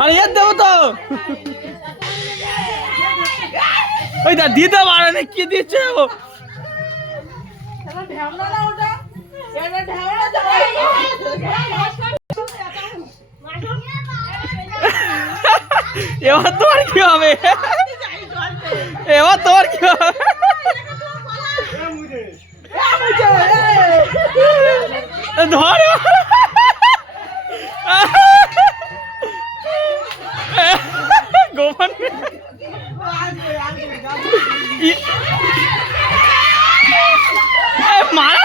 আরে এর দেবো তো ওইটা দিতে পারে না কি দিচ্ছে ও এবার তোর কি হবে এবার তোর কি হবে ধর গোপন মারা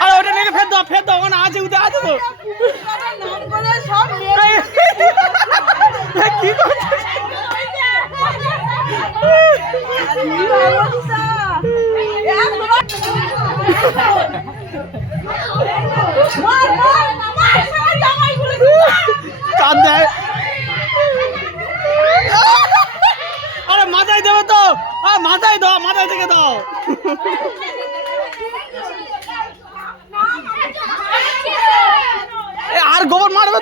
আরে ওটা নিয়ে ফের দাও ওখানে আছে উঠে আছে তো কি করছিস আরে মাথায় দেবে তো মাথায় দাও মাথায় থেকে দাও আর গোবর মারবে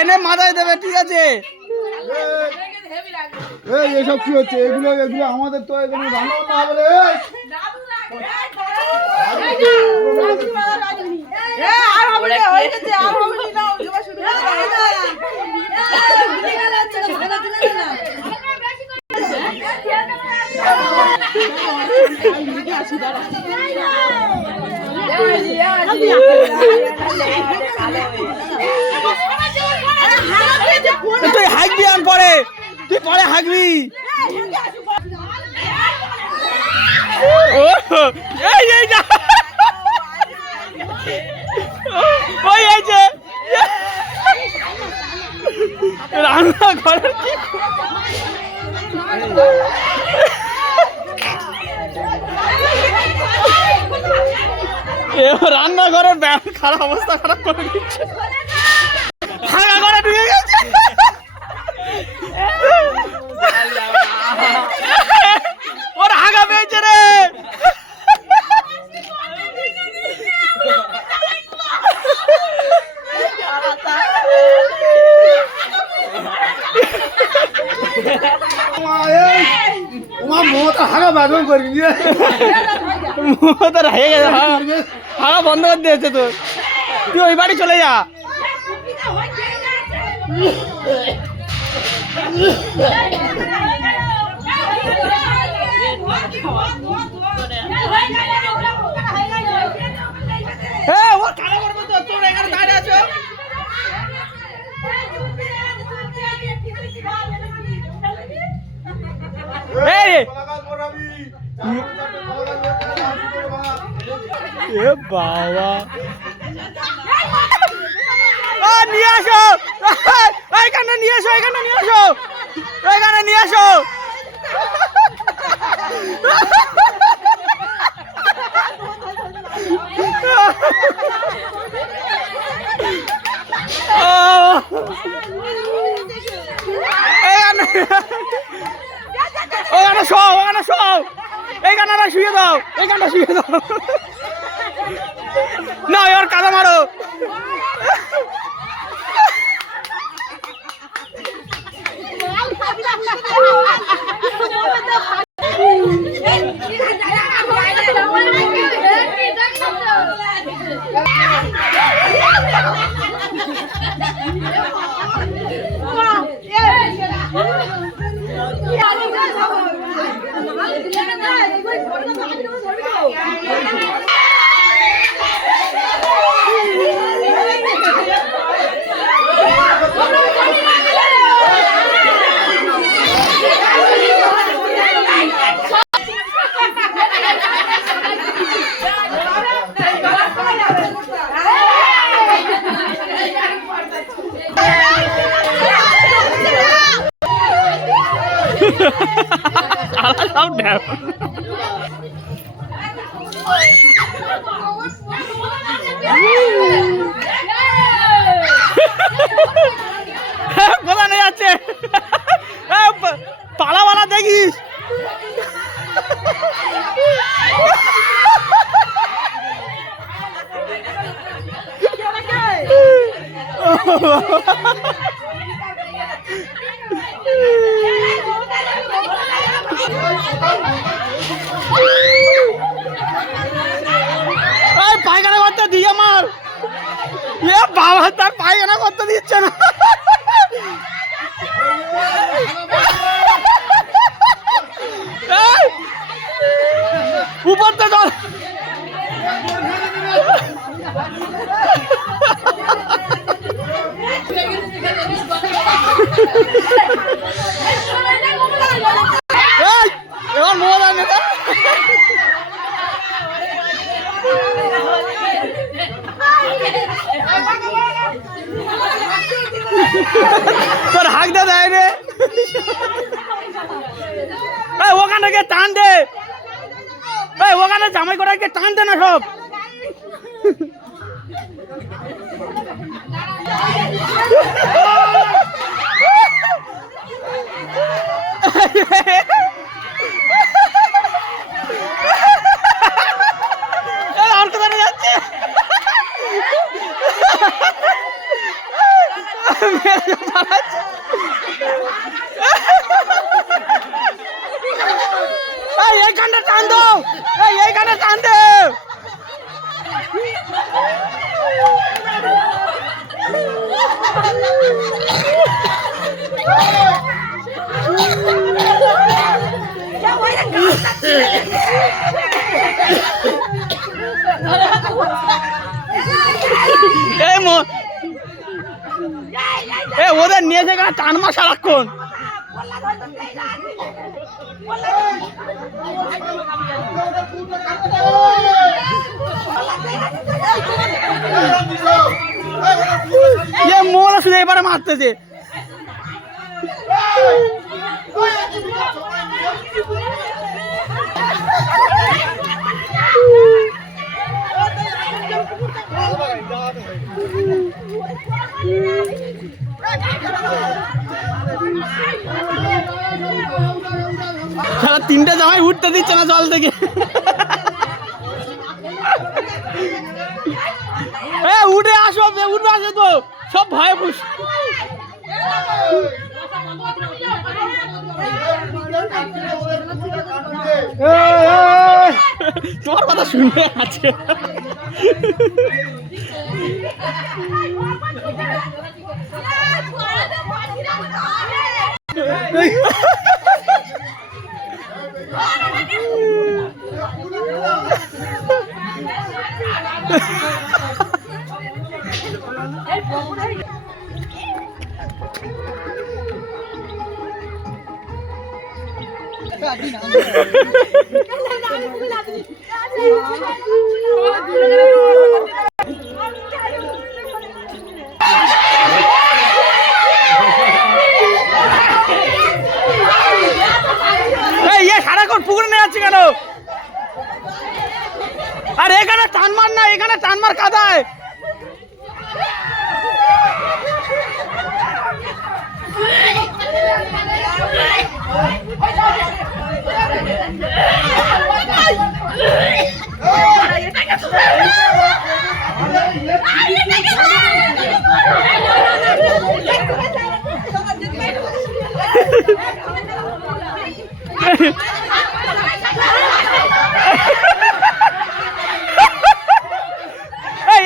এনে মাথায় দেবে ঠিক আছে এসব কি হচ্ছে এগুলো এগুলো আমাদের তো এগুলো রান্না বান্না হবে রে তুই হাঁকবি আন পরে তুই পরে হাঁকবি ওই আছে রান্না ঘরের কি রান্নাঘরের খারাপ অবস্থা খারাপ করে দিচ্ছে ভাঙা ঘরে ঢুকে গেছে ওর হাগা পেয়েছে রে হাগা বাজন করি হাগা বন্ধ করে দিয়েছে তো তুই ওই বাড়ি চলে যা বাবা নিয়ে আসো এইখানে নিয়ে আসো এখানে নিয়ে আসো এখানে নিয়ে আসো ওখানে শো ওখানে শো এই গানটা শুয়ে দাও এই গানটা শুয়ে দাও না এবার কাদা মারো সব ঢ্যাপ। কোথা নিয়ে যাচ্ছে পালাওয়ালা দেখিস। পায়খানা করতে দিয়ে আমার বাবা তার পায়খানা করতে দিচ্ছে না। উপর তো জল। এবার মোবাইল আনে না। তোর হাঁক দে দেয় রে। ওখানে গিয়ে টান দে, ওখানে জামাই করা গিয়ে টান দে না সব। আর কোথায় যাচ্ছে? এইখানটা টান দো, এইখানে টান দে। ওদের নিয়ে যেখানে টান মা সারাক্ষণ। মোর শুধু এবারে মারতেছে। তিনটে জামাই উঠতে দিচ্ছে না জল থেকে। উঠে আসো, উঠবে আসে তো সব ভয়ে পুষ। তোমার কথা শুনে আছে। সারাক্ষণ পুকুরে নিয়ে যাচ্ছে কেন? আর এখানে টান মার না, এখানে টান মার কাদায়।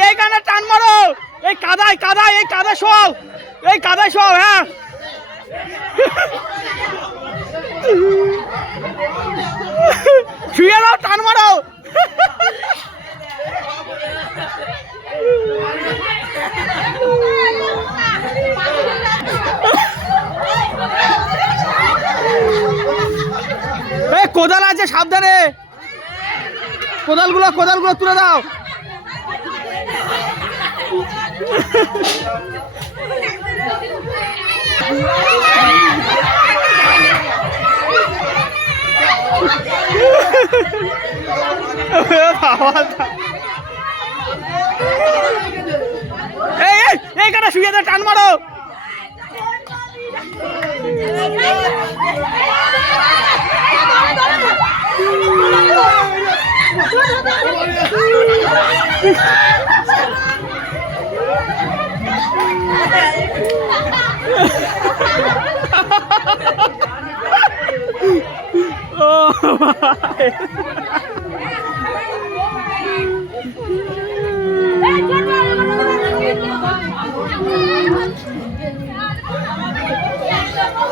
এইখানে টান মারো, এই কাদায় কাদায়, এই কাদা সব, এই কাদায় সব। হ্যাঁ শুয়ে দাও, টান মারো। কোদাল আছে সাবধানে, কোদালগুলো তুলে দাও। এইখানে শুয়ে দে, টান মারো।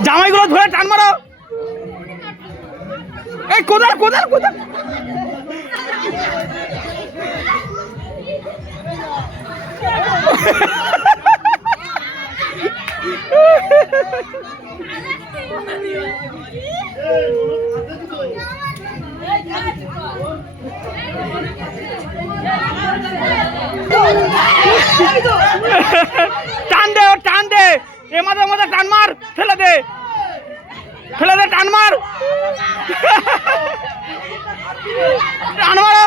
জামাইগুলো ধরে টান মারো। এই কোদাল কোদাল কোদাল। টান দে ও টান দে, এ মাঝে মাঝে টান মার, ফেলে দে ফেলে দে, টান মার, টান মারো।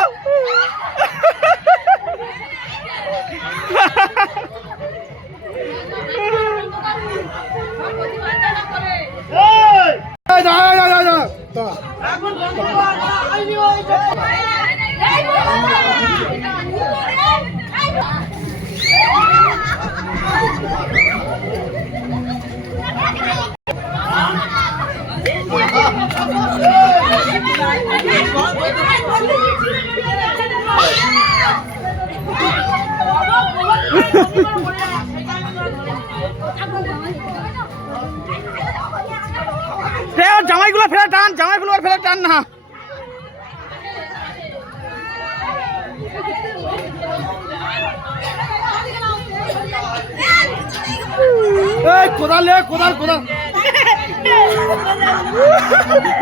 জামাইগুলো ফেলে টান, জামাইগুলো ফেলে টান না। কোদাল কোদাল কোদাল।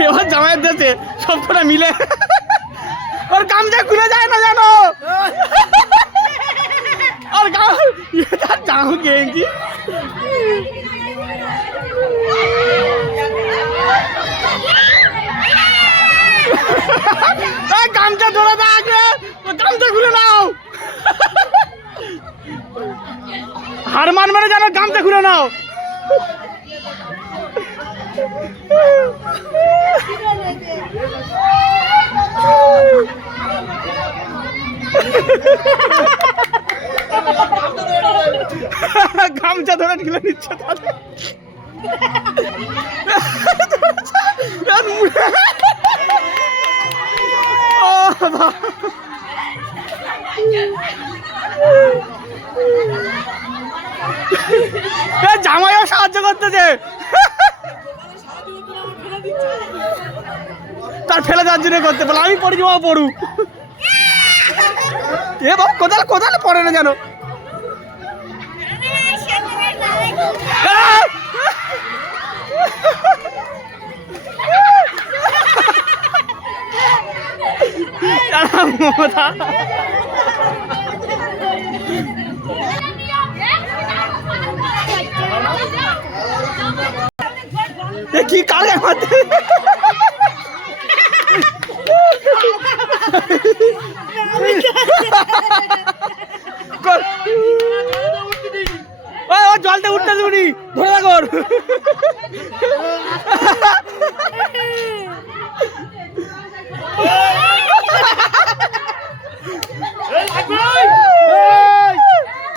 এবার জামাইয়ের দেশে সবটা মিলে ওর গামছা খুলে যায় না জানো, আর জামা গেঞ্জি গামছা ধরে থাকে, গামছা খুলে নাও। হার মান মেরে জানো, গামছা খুলে নাও। গামছা ধরে ঢিলে নিচ্ছে তাদের। জামাইও সাহায্য করতেছে, তার ফেলে যাওয়ার জন্য করতে বলে। আমি পড়ে যাবো, পড়ু। এ বাবু কোদাল কোদাল পড়ে না যেন। কি কালে মারতে জলটা উঠতে দিবি, ধরে রাখো।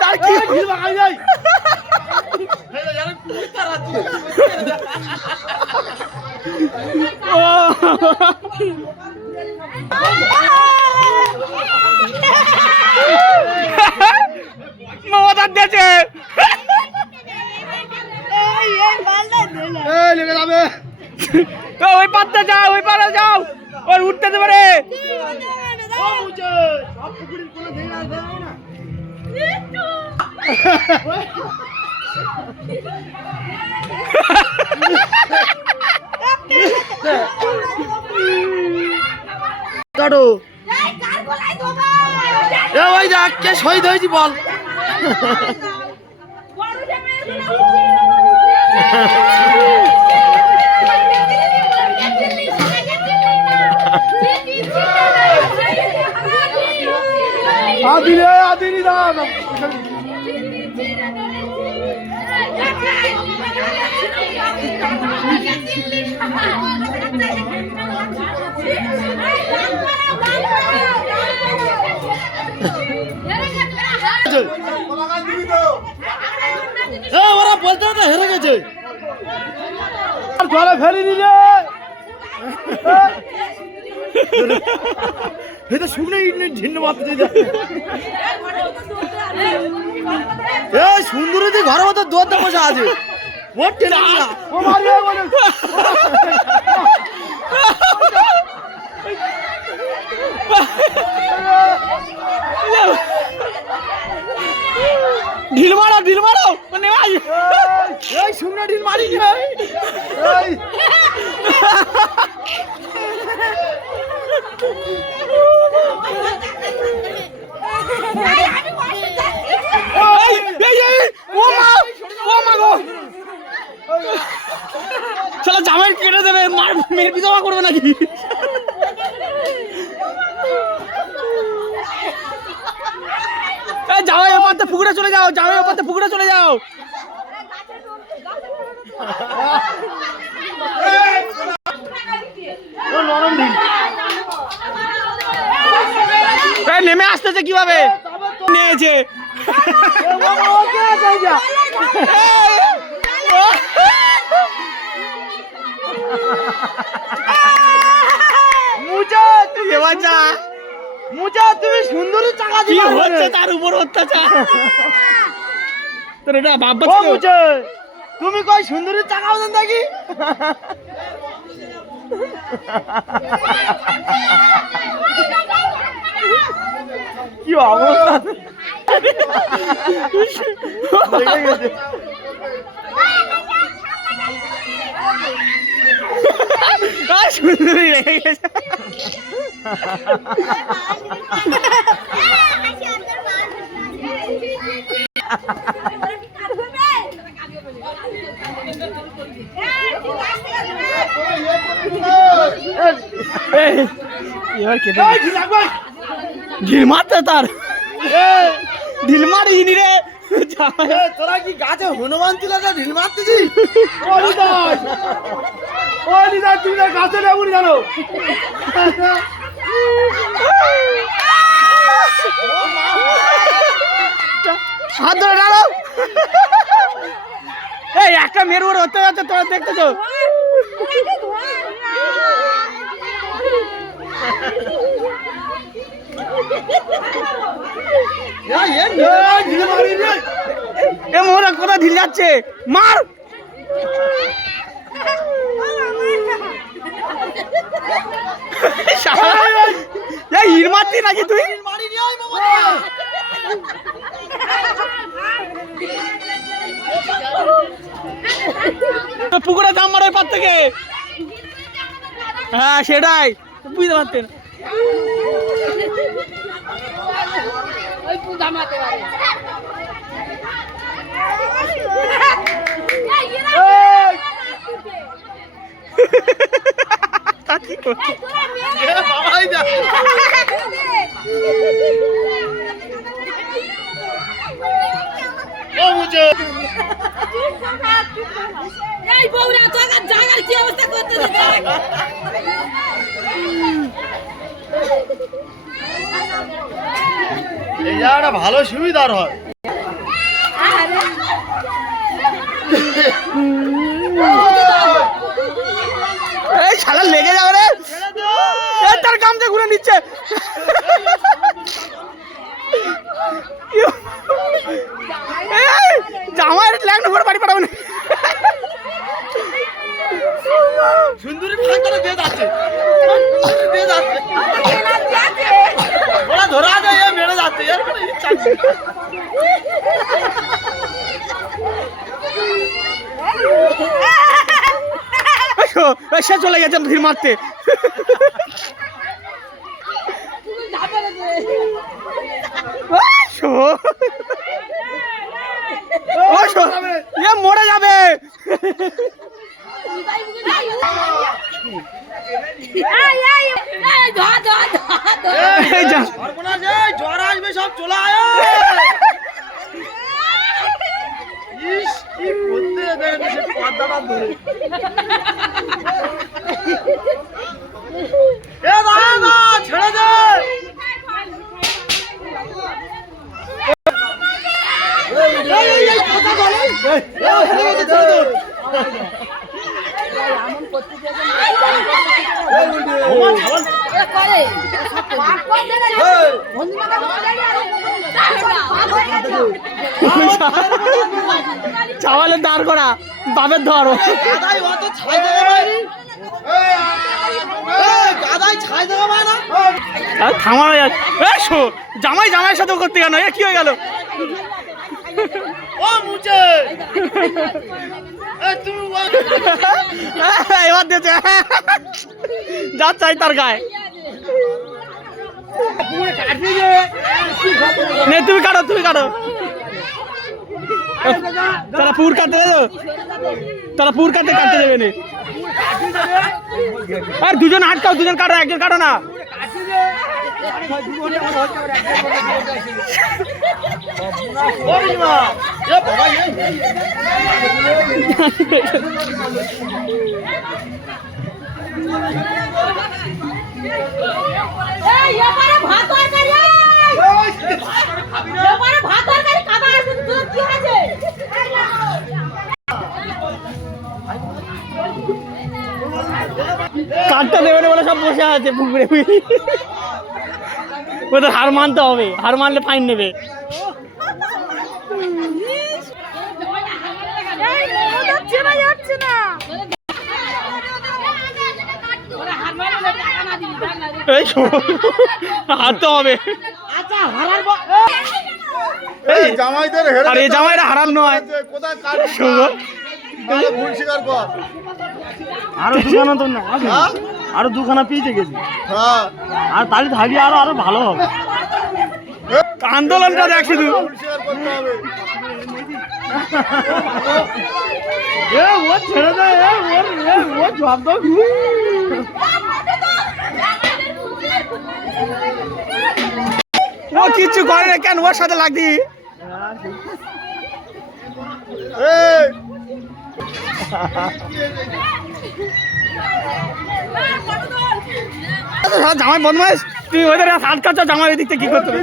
তার কি মমতার দেশে ওই পাত্তা যাও, ওই পারে যাও, ওর উঠতে দেবে রে। ওই দেখ কে শহীদ হয়েছি বল। আদিরে আদিরি দাঁড়া না। ওরা বলতে না হেরে গেছে জলে ফেলে দিলে এটা শুনে ঝিন্ন মাত্র সুন্দরী দি ঘরের মতো দোয়ার বসে আছে ওর টেনশন ও মারিয়ে বলে ঢিল মারো মানে এই শুকনো ঢিল মারি এই চলো জামাই কেটে দেবে মার মেয়ের বিধবা করবে নাকি জামাই ওপারতে পুকুরে চলে যাও জামাই ওপারতে পুকুরে চলে যাও নেমে আসতেছে কিভাবে নিয়েছে তুমি সুন্দরী চাকা কি হচ্ছে তার উপর অত্যাচার তোর এটা বাবা তুমি কই সুন্দরী চাকা দেন নাকি কি অবস্থা সুন্দরী রেখে গেছে এবার কেটে ঢিল মারতে তার ঢিল মারিনি রে তোরা কি গাছে হনুমান ছিল ঢিল মারতেছিস তুমি গাছে নেবুনি জানো হাত ধরে দাঁড়াও এই একটা মেয়ের উপর হতে যাচ্ছে তোরা দেখতেছো এ মোরা কোথায় ঢিল যাচ্ছে মার হির মারতি নাকি তুই পুকুরে দাম মারে পার থেকে হ্যাঁ সেটাই বুঝতে পারতেন এই জায়গাটা ভালো সুবিধার হয় এই শালা লেগে যাবে রে তার গামছা ঘুরে নিচ্ছে জামাই ল্যান্ড করে বাড়ি পাঠাবো না সুন্দরী ফাঁকটা দিয়ে যাচ্ছে ওরা ধরা যায় মেরে যাচ্ছে এর কোনো ইচ্ছা নেই সে চলে গেছে ভিড় মারতে মরে যাবে জ্বর আসবে সব চলে এ দাদা ছেড়ে দে চাওয়ালের দাঁড় করা বাপের ধর গাদাই অত ছাই দেওয়া পায়নি গাদাই ছাই দেওয়া পায় না থামা জামাই জামাইয়ের সাথে করতে কেন কি হয়ে গেল ও মুচে তুমি এবার দিয়েছে যা চাই তার গায়ে নে তুমি কাটো তারা পুর কাটতে তারা পুর কাটতে দেবে নে আর দুজন আটকাও দুজন কাটো একজন কাটো না কাটতে দেবে না বলে সব বসে আছে পুকুরে ওদের হার মানতে হবে হার মানলে ফাইন নেবে হারতে হবে জামাইদের আর এই জামাইরা হারার নয় কোথায় ভুল স্বীকার কর আরো দুখানা তো না আরো দুখানা পিছে গেছি হ্যাঁ আর তাহলে থাকলে আরো ভালো হবে আন্দোলনটা দেখ শুধু ভুল স্বীকার করতে হবে ও ছেড়ে দেয় ও জব দাও ও কিচ্ছু করে না কেন ওর সাথে লাগদি জামাই বদমাইশ তুই ওদের হাত কাচ্ছ জামাই দিক থেকে কি করতে হবে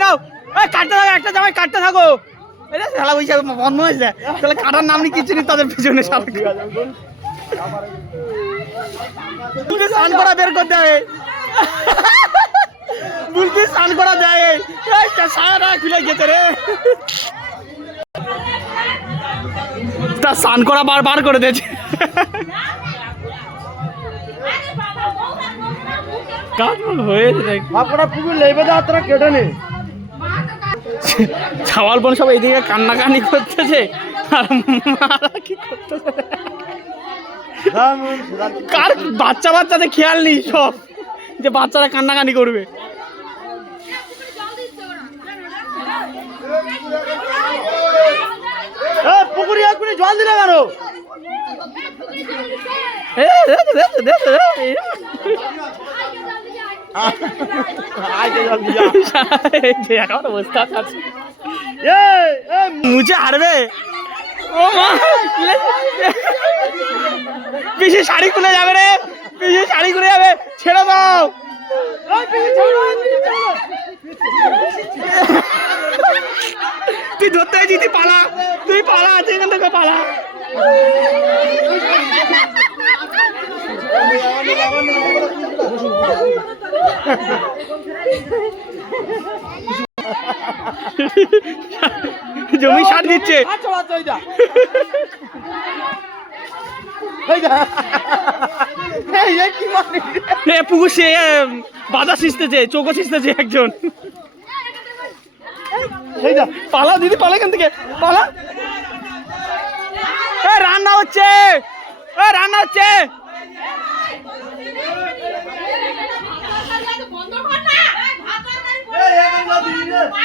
নাও কাটতে থাকো একটা জামাই কাটতে থাকো খেলা বৈশাখ বন্ধ হয়েছে তাহলে কাটার নাম নিয়ে কিছু নেই তাদের পিছনে সারা স্নান করা বের করতে হবে বলতে স্নান করা দেয় সারা খুলে গেছে রে তার স্নান করা বার করে দিয়েছে পুকুর লেবে দেওয়া তোরা কেটে নে ছাওয়াল বোন সব এইদিকে কান্নাকানি করতেছে আর মারা কি করতেছে কার বাচ্চাদের খেয়াল নেই সব যে বাচ্চারা কান্নাকানি করবে পুকুরে এক্ষুনি জল দিলে কেন মুছে হারবে ও মা পিসি শাড়ি খুলে যাবে রে পিসি শাড়ি খুলে যাবে ছেড়ে দাও তুই ধরতে আছিস তুই পালা আছে এখান থেকে পালা জমি সার দিচ্ছে পুকুর সে বাধা শিখতেছে চোখও শিখতেছে একজন পালা দিদি পালা এখান থেকে পালা রান্না হচ্ছে রান্না হচ্ছে